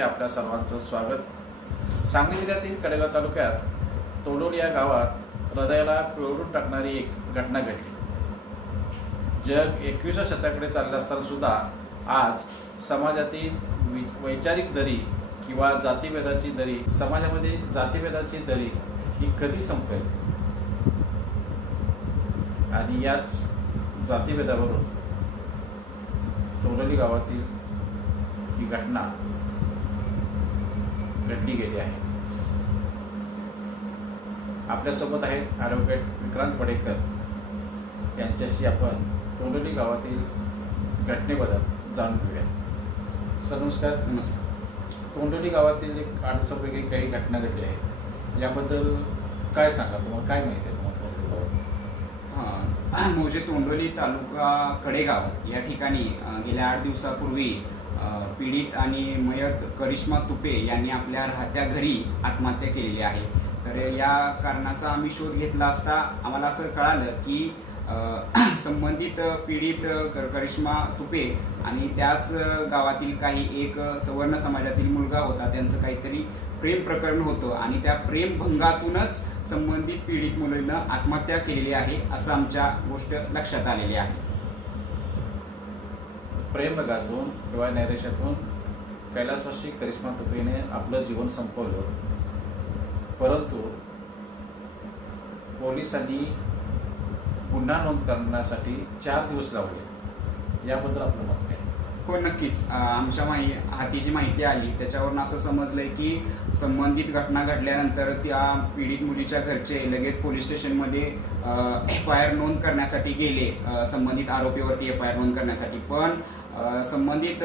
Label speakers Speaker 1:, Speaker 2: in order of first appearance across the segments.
Speaker 1: नमस्कार आपल्या सर्वांचं स्वागत. सांगली जिल्ह्यातील कडेगाव तालुक्यात तोडोड या गावात हृदयाला पिळवडून टाकणारी एक घटना घडली. जग एकविसा शतकाकडे चाललं असताना सुद्धा आज समाजातील वि- वैचारिक दरी किंवा जातीभेदाची दरी समाजामध्ये जातीभेदाची दरी ही कधी संपेल? आणि याच जातीभेदावरून तोडली गावातील ही घटना घडली गेली आहे. आपल्यासोबत आहेत ॲडव्होकेट विक्रांत पडेकर यांच्याशी आपण तोंडली गावातील घटनेबद्दल जाणून घेऊया. सर नमस्कार.
Speaker 2: नमस्कार.
Speaker 1: तोंडली गावातील एक आठ दिवसापैकी काही घटना घडली आहे. याबद्दल काय सांगा तुम्हाला? काय माहिती आहे तुम्हाला तोंडली गावात?
Speaker 2: अं, मौजे तोंडोली तालुका कडेगाव या ठिकाणी गेल्या आठ दिवसापूर्वी पीडित आणि मयत करिश्मा तुपे यांनी आपल्या राहत्या घरी आत्महत्या केलेली आहे. तर या कारणाचा आम्ही शोध घेतला असता आम्हाला असं कळालं की संबंधित पीडित कर- करिश्मा तुपे आणि त्याच गावातील काही एक सवर्ण समाजातील मुलगा होता. त्यांचं काहीतरी प्रेम प्रकरण होतं आणि त्या प्रेमभंगातूनच संबंधित पीडित मुलीनं आत्महत्या केलेली आहे असं आमच्या गोष्ट लक्षात आलेली आहे.
Speaker 1: प्रेमगातून किंवा नैरेशातून कैलासवासी करिश्मा तुपेने आपलं जीवन संपवलं. परंतु पोलिसांनी गुन्हा नोंद करण्यासाठी चार दिवस लावले. याबद्दल आपलं मत काय?
Speaker 2: हो नक्कीच. आमच्या माहि हाती जी माहिती आली त्याच्यावरून असं समजलंय की संबंधित घटना घडल्यानंतर त्या पीडित मुलीच्या घरचे लगेच पोलीस स्टेशनमध्ये एफ आय आर नोंद करण्यासाठी गेले. संबंधित आरोपीवरती एफ आय आर नोंद करण्यासाठी. पण संबंधित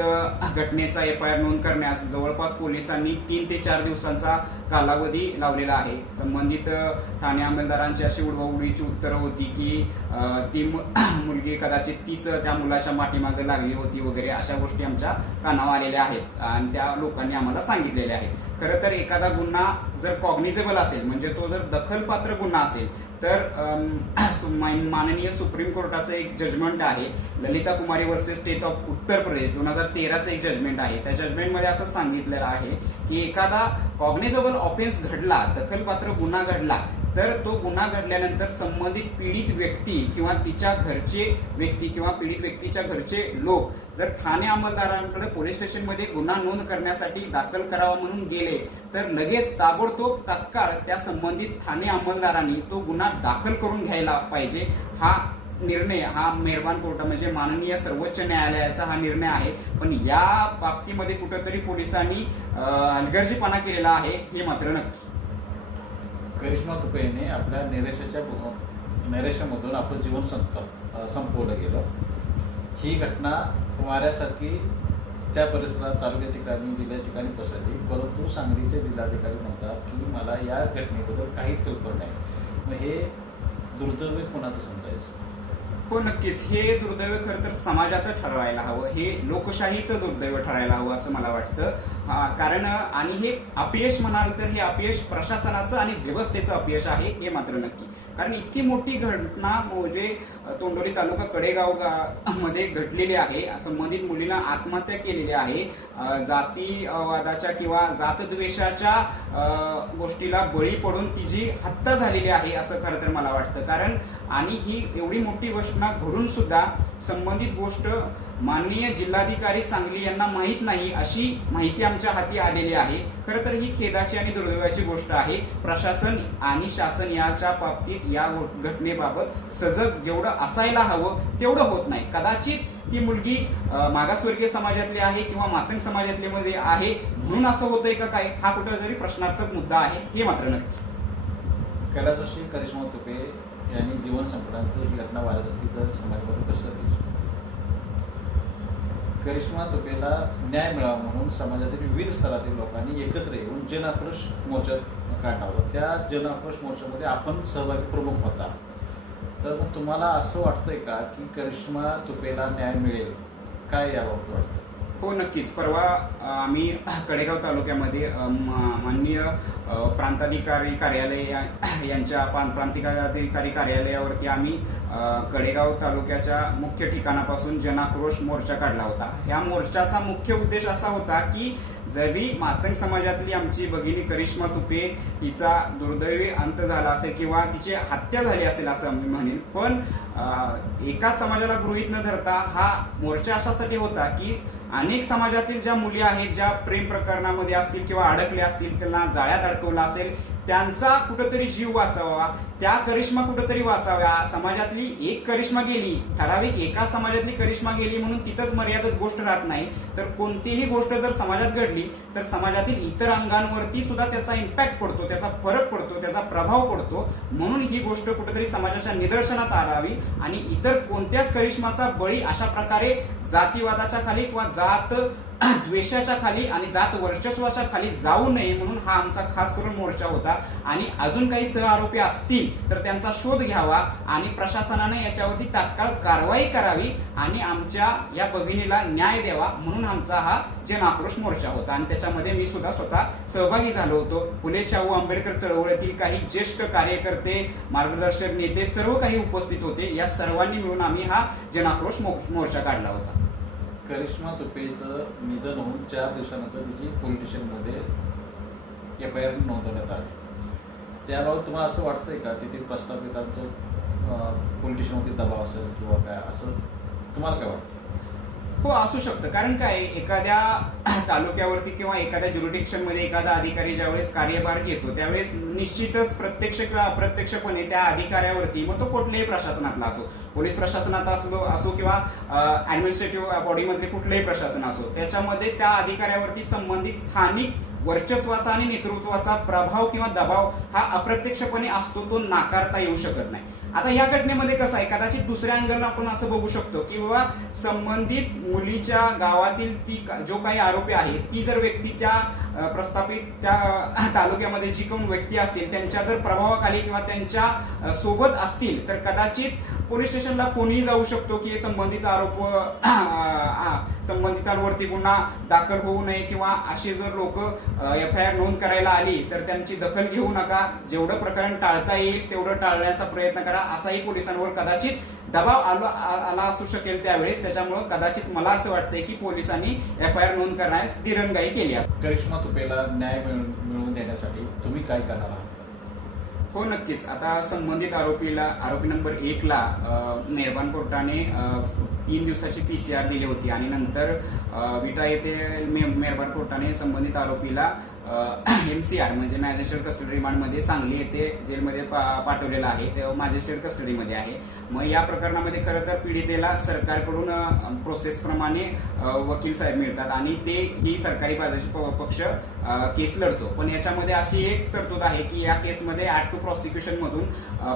Speaker 2: घटनेचा एफ आय आर नोंद करण्यास जवळपास पोलिसांनी तीन ते चार दिवसांचा कालावधी लावलेला आहे. संबंधित ठाणे अंमलदारांची अशी उडवाउडीची उत्तरं होती की ती मुलगी कदाचित तीच त्या मुलाच्या माठीमागे लागली होती वगैरे अशा गोष्टी आमच्या कानावर आलेल्या आहेत आणि त्या लोकांनी आम्हाला सांगितलेल्या आहेत. खरं तर एखादा गुन्हा जर कॉग्निझेबल असेल म्हणजे तो जर दखलपात्र गुन्हा असेल तर सु- माननीय सुप्रीम कोर्टाचं एक जजमेंट आहे. Lalita Kumari versus state of Uttar Pradesh दोन हजार तेराचं एक जजमेंट आहे. त्या जजमेंटमध्ये असं सांगितलेलं आहे की एखादा कॉग्निझेबल ऑफेन्स घडला दखलपात्र गुन्हा घडला तर तो गुन्हा घडल्यानंतर संबंधित पीडित व्यक्ती किंवा तिच्या घरचे व्यक्ती किंवा पीडित व्यक्तीच्या घरचे लोक जर ठाणे अंमलदारांकडे पोलीस स्टेशनमध्ये गुन्हा नोंद करण्यासाठी दाखल करावा म्हणून गेले तर लगेच ताबडतोब तत्काळ त्या संबंधित ठाणे अंमलदारांनी तो गुन्हा दाखल करून घ्यायला पाहिजे. हा निर्णय हा मेहरबान कोर्टा म्हणजे माननीय सर्वोच्च न्यायालयाचा हा निर्णय आहे. पण या बाबतीमध्ये कुठंतरी पोलिसांनी हलगर्जीपणा केलेला आहे हे मात्र नक्की.
Speaker 1: करिश्मा तुपेने आपल्या नैरेशाच्या नैरेशामधून आपलं जीवन संप संपवलं गेलं. ही घटना वाऱ्यासारखी त्या परिसरात तालुक्या ठिकाणी जिल्ह्या ठिकाणी पसरली. परंतु सांगलीचे जिल्हाधिकारी म्हणतात की मला या घटनेबद्दल काहीच कल्पना नाही. मग हे दुर्दैवी कोणाचं समजायचं?
Speaker 2: हो नक्कीच. हे दुर्दैव खरं तर समाजाचं ठरवायला हवं. हे लोकशाहीचं दुर्दैव ठरायला हवं असं मला वाटतं. कारण आणि हे अपयश म्हणाल तर हे अपयश प्रशासनाचं आणि व्यवस्थेचं अपयश आहे हे मात्र नक्की. कारण इतकी मोठी घटना म्हणजे तोंडोली तालुका कडेगावमध्ये घडलेली आहे. संबंधित मुलीनं आत्महत्या केलेली आहे. जातीवादाच्या किंवा जातद्वेषाच्या गोष्टीला बळी पडून तिची हत्या झालेली आहे असं खरं तर मला वाटतं. कारण आणि ही एवढी मोठी घटना घडून सुद्धा संबंधित गोष्ट माननीय जिल्हाधिकारी सांगली यांना माहीत नाही अशी माहिती आमच्या हाती आलेली आहे. खरं तर ही खेदाची आणि दुर्दैवाची गोष्ट आहे. प्रशासन आणि शासन याच्या बाबतीत या घटनेबाबत सजग जेवढं असायला हवं तेवढं होत नाही. कदाचित ती मुलगी मागासवर्गीय समाजातली आहे किंवा मातंग समाजातली मध्ये आहे म्हणून असं होतंय का काय? हा कुठेतरी प्रश्नार्थक मुद्दा आहे. हे मात्र नक्की.
Speaker 1: कैलासवासी करिश्मा तुपे याने जीवन संकटात ही घटना वाऱ्यासारखी तर समाजामध्ये पसरलीच करिश्मा तुपेला न्याय मिळावा म्हणून समाजातील विविध स्तरातील लोकांनी एकत्र येऊन जन आक्रोश मोर्चा काढला. होता त्या जन आक्रोश मोर्चामध्ये आपण सहभागी प्रमुख होता. तर मग तुम्हाला असं वाटतंय का की करिश्मा तुपेला न्याय मिळेल? काय याबाबत वाटतं
Speaker 2: हो नक्कीच. परवा आम्ही कडेगाव तालुक्यामध्ये माननीय प्रांताधिकारी कार्यालय या- यांच्या प्रां- प्रांतिकाधिकारी कार्यालयावरती आम्ही कडेगाव तालुक्याच्या मुख्य ठिकाणापासून जनाक्रोश मोर्चा काढला होता. ह्या मोर्चाचा मुख्य उद्देश असा होता की जरी मातंग समाजातली आमची भगिनी करिश्मा तुपे हिचा दुर्दैवी अंत झाला असेल किंवा तिची हत्या झाली असेल असं मी म्हणेन. पण एका समाजाला गृहीत न धरता हा मोर्चा अशासाठी होता की अनेक समाजातील ज्या मुली आहेत ज्या प्रेम प्रकरणामध्ये असतील किंवा अडकल्या असतील त्यांना जाळ्यात अडकवलं असेल त्यांचा कुठंतरी जीव वाचावा त्या करिश्मा कुठंतरी वाचाव्या. समाजातली एक करिश्मा गेली ठराविक एका समाजातली करिश्मा गेली म्हणून तिथंच मर्यादित गोष्ट राहत नाही. तर कोणतीही गोष्ट जर समाजात घडली तर समाजातील इतर अंगांवरती सुद्धा त्याचा इम्पॅक्ट पडतो त्याचा फरक पडतो त्याचा प्रभाव पडतो. म्हणून ही गोष्ट कुठेतरी समाजाच्या निदर्शनात आणावी आणि इतर कोणत्याच करिश्माचा बळी अशा प्रकारे जातीवादाच्या खाली किंवा जात द्वेषाच्या खाली आणि जात वर्चस्वाच्या खाली जाऊ नये म्हणून हा आमचा खास करून मोर्चा होता. आणि अजून काही सह आरोपी असतील तर त्यांचा शोध घ्यावा आणि प्रशासनाने याच्यावरती तात्काळ कारवाई करावी आणि आमच्या या भगिनीला न्याय द्यावा म्हणून आमचा हा जन आक्रोश मोर्चा होता. आणि त्याच्यामध्ये मी सुद्धा स्वतः सहभागी झालो होतो. फुले शाहू आंबेडकर चळवळीतील काही ज्येष्ठ कार्यकर्ते मार्गदर्शक नेते सर्व काही उपस्थित होते. या सर्वांनी मिळून आम्ही हा जन आक्रोश मो- मोर्चा काढला होता.
Speaker 1: करिश्मा तुपेचं निधन होऊन चार दिवसानंतर तिची पोलीस स्टेशनमध्ये एफ आय आर नोंदवण्यात आली. त्याबाबत तुम्हाला असं वाटतंय का? तेथील प्रस्थापितांचं अं, पोलीस स्टेशनवरती दबाव असेल किंवा काय असं तुम्हाला काय वाटतं
Speaker 2: हो असू शकतं. कारण काय एखाद्या तालुक्यावरती किंवा एखाद्या ज्युरिडिक्शनमध्ये एखादा अधिकारी ज्यावेळेस कार्यभार घेतो त्यावेळेस निश्चितच प्रत्यक्ष किंवा अप्रत्यक्षपणे त्या अधिकाऱ्यावरती मग तो कुठल्याही प्रशासनातला असो. पोलीस प्रशासनात असलो असो किंवा ऍडमिनिस्ट्रेटिव्ह बॉडीमधले कुठलंही प्रशासन असो त्याच्यामध्ये त्या अधिकाऱ्यावरती संबंधित स्थानिक वर्चस्वाचा आणि नेतृत्वाचा प्रभाव किंवा दबाव हा अप्रत्यक्षपणे असतो तो नाकारता येऊ शकत नाही. आता या घटनेमध्ये कसं आहे? कदाचित दुसऱ्या अँगलला आपण असं बघू शकतो की बाबा संबंधित मुलीच्या गावातील ती का- जो काही आरोपी आहे ती जर व्यक्ती त्या प्रस्थापित त्या तालुक्यामध्ये जी कोण व्यक्ती असतील त्यांच्या जर प्रभावाखाली किंवा त्यांच्यासोबत असतील तर कदाचित पोलीस स्टेशनला कोणीही जाऊ शकतो की संबंधित आरोप संबंधितांवरती गुन्हा दाखल होऊ नये किंवा असे जर लोक एफ आय आर नोंद करायला आली तर त्यांची दखल घेऊ नका. जेवढं प्रकरण टाळता येईल तेवढं टाळण्याचा प्रयत्न करा. असाही पोलिसांवर कदाचित दबाव आलो आला असू शकेल त्यावेळेस. त्याच्यामुळे कदाचित मला असं वाटतंय की पोलिसांनी एफ आय आर नोंद करण्यास दिरंगाई केली असेल.
Speaker 1: करिश्मा तुपेला न्याय मिळवून देण्यासाठी तुम्ही काय करणार आहात?
Speaker 2: हो नक्कीच. आता संबंधित आरोपीला आरोपी नंबर एक ला मेहरबान कोर्टाने तीन दिवसाची पी सी आर दिली होती आणि नंतर विटा येथे मे- मेहरबान कोर्टाने संबंधित आरोपीला एम सी आर म्हणजे मॅजिस्ट्रेट कस्टडी रिमांडमध्ये सांगली येथे जेलमध्ये पा- पाठवलेलं आहे. ते मॅजिस्ट्रेट कस्टडीमध्ये आहे. मग या प्रकरणामध्ये खरं तर पीडितेला सरकारकडून प्रोसेसप्रमाणे वकील साहेब मिळतात आणि ते ही सरकारी प- पक्ष केस लढतो. पण याच्यामध्ये अशी एक तरतूद आहे की या केसमध्ये ऍड टू प्रॉसिक्युशन मधून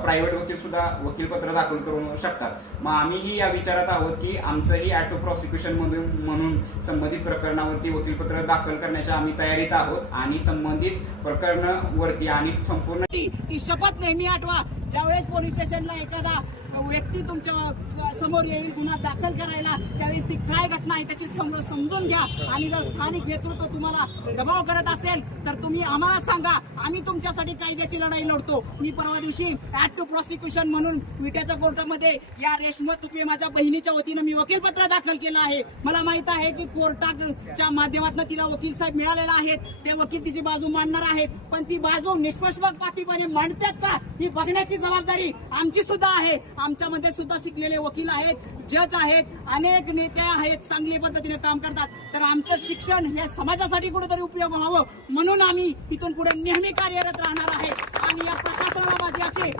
Speaker 2: प्रायव्हेट वकील सुद्धा वकीलपत्र दाखल करू शकतात. मग आम्हीही या विचारात आहोत की आमचंही ऍड टू प्रॉसिक्युशन मधून म्हणून संबंधित प्रकरणावरती वकीलपत्र दाखल करण्याच्या आम्ही तयारीत आहोत. आणि संबंधित प्रकरणावरती आणि संपूर्ण
Speaker 3: ती ती शपथ नेहमी आठवा. ज्यावेळेस पोलीस स्टेशनला एखादा व्यक्ती तुमच्या स- समोर येईल गुन्हा दाखल करायला त्यावेळेस ती काय घटना आहे त्याची समजून घ्या. आणि जर स्थानिक नेतृत्व तुम्हाला दबाव करत असेल तर तुम्ही आम्हाला सांगा. आम्ही तुमच्यासाठी कायद्याची लढाई लढतो. मी परवा दिवशी ऍड टू प्रॉसिक्युशन म्हणून विट्याच्या कोर्टामध्ये या रेशमा तुपे माझ्या बहिणीच्या वतीनं मी वकीलपत्र दाखल केलं आहे. मला माहीत आहे की कोर्टाच्या माध्यमातून तिला वकील साहेब मिळालेला आहेत. ते वकील तिची बाजू मांडणार आहेत. पण ती बाजू निष्पक्षपातीपणे मांडतात का? ही बघण्याची जबाबदारी आमची सुद्धा आहे. आमच्यामध्ये सुद्धा शिकलेले वकील आहेत जज आहेत अनेक नेते आहेत चांगली पद्धतीने काम करतात. तर आमचं शिक्षण हे समाजासाठी कुठेतरी उपयोग व्हावं म्हणून आम्ही इथून पुढे नेहमी कार्यरत राहणार आहे. आणि या प्रशासनाला माझी अशी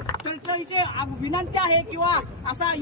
Speaker 3: विनंती आहे किंवा असा